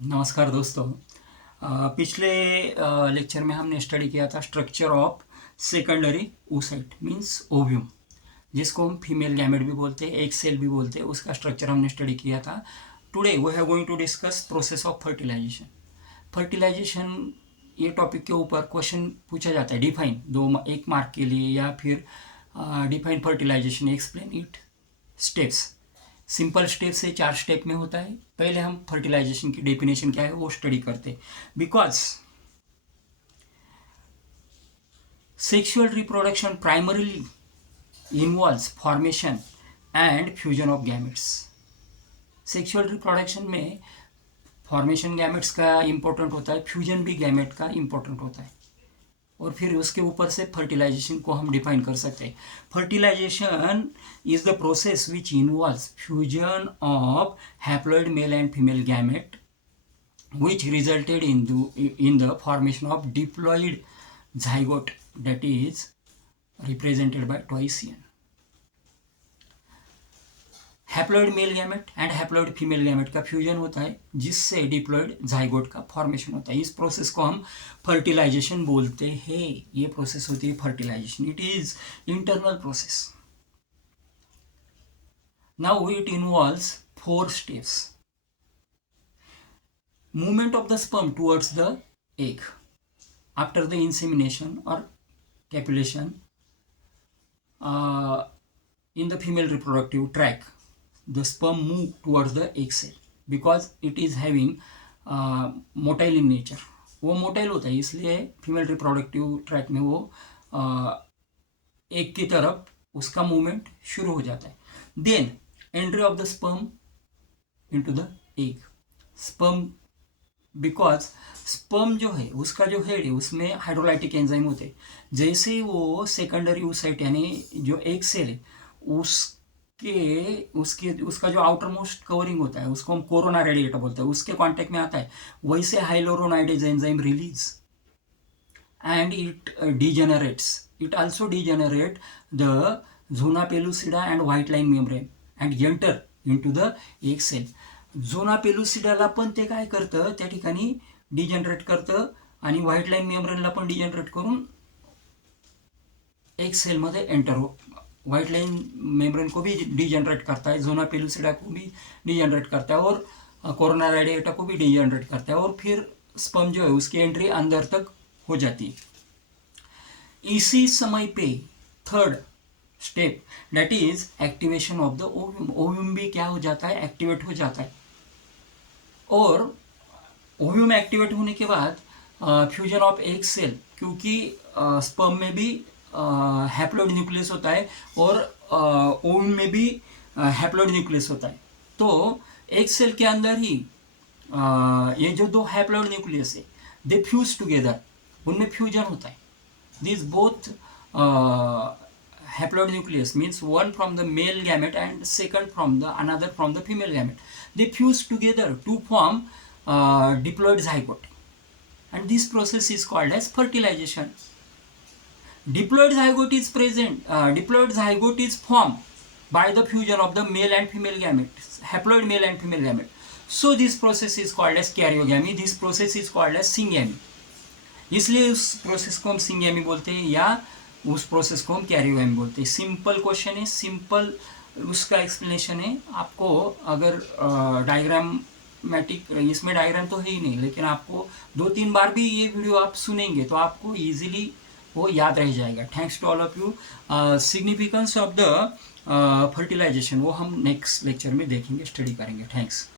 नमस्कार दोस्तों। पिछले लेक्चर में हमने स्टडी किया था structure of secondary oocyte means ovum, जिसको हम फीमेल गैमेट भी बोलते हैं, एक सेल भी बोलते हैं। उसका स्ट्रक्चर हमने स्टडी किया था। Today we are going to discuss process of fertilisation. Fertilisation ये टॉपिक के ऊपर क्वेश्चन पूछा जाता है, डिफाइन एक मार्क के लिए, या फिर define fertilisation, explain it steps. Simple step से 4 स्टेप में होता है। पहले हम फर्टिलाइजेशन की डेफिनेशन क्या है वो स्टडी करते हैं। Because sexual reproduction primarily involves formation and fusion of gametes. Sexual reproduction में फॉर्मेशन गैमेट्स का इंपॉर्टेंट होता है, फ्यूजन भी गैमेट का इंपॉर्टेंट होता है, और फिर उसके ऊपर से फर्टिलाइजेशन को हम डिफाइन कर सकते हैं। Fertilisation is the process which involves fusion of haploid male and female gamete which resulted in the formation of diploid zygote that is represented by twice n. Haploid male gamete and haploid female gamete का fusion होता है, जिससे diploid zygote का formation होता है। इस process को हम फर्टिलाइजेशन बोलते हैं। ये प्रोसेस होती है fertilisation. It is internal process. Now it involves 4 steps. Movement of the sperm towards the egg after the insemination और copulation in the female reproductive tract. The sperm move towards the egg cell because it is having motile in nature. वो motile होता है, इसलिए female reproductive tract में वो egg की तरफ उसका मूवमेंट शुरू हो जाता है। Then entry of the sperm into the egg. Sperm, because sperm जो है उसका जो हेड है उसमें हाइड्रोलाइटिक एंजाइम होते हैं। जैसे ही वो सेकेंडरी oocyte यानी जो एग सेल है उसका जो आउटर मोस्ट कवरिंग होता है उसको हम कोरोना रेडिएटर बोलते हैं, उसके कांटेक्ट में आता है, वैसे hyaluronidase enzyme release and it also degenerate the zona pellucida and vitelline membrane and enter into the egg cell. Zona पेलुसिडाला पण ते काय करतं, त्या ठिकाणी डिजनरेट करतं आणि व्हाइट लाइन मेम्ब्रेनला पण डिजनरेट करून एक सेलमध्ये एंटर हो. व्हाइट लाइन मेम्ब्रेन को भी डिजनरेट करता है, जोना पेलुसिडा को भी डिजनरेट करता है, और कोरोना रेडिएटा को भी डिजनरेट करता है, और फिर स्पर्म जो है उसकी एंट्री अंदर तक हो जाती है. इसी समय पे third step that is activation of the ovum. Ovum भी क्या हो जाता है, एक्टिवेट हो जाता है. और ओव्यूम एक्टिवेट होने के बाद फ्यूजन ऑफ एग सेल, क्योंकि स्पर्म में भी हैप्लॉइड न्यूक्लियस होता है और ओव्यूम में भी हैप्लॉइड न्यूक्लियस होता है, तो एग सेल के अंदर ही ये जो 2 हैप्लॉइड न्यूक्लियस है दे फ्यूज टुगेदर, उनमें फ्यूजन होता है. This both haploid nucleus means one from the male gamete and second from the another from the female gamete, they fuse together to form diploid zygote, and this process is called as fertilization. Diploid zygote is diploid zygote is formed by the fusion of the male and female gametes, haploid male and female gamete. So this process is called as karyogamy. This process is called as syngamy. इसलिए उस process को हम syngamy बोलते हैं या उस process को हम कैरियोगैमी बोलते हैं. सिंपल क्वेश्चन है, सिंपल उसका एक्सप्लेनेशन है. आपको अगर डायग्रामेटिक, इसमें डायग्राम तो है ही नहीं, लेकिन आपको 2-3 बार भी ये वीडियो आप सुनेंगे तो आपको इजीली वो याद रह जाएगा. Thanks to all of you. Significance of the fertilisation वो हम नेक्स्ट लेक्चर में देखेंगे, स्टडी करेंगे. थैंक्स.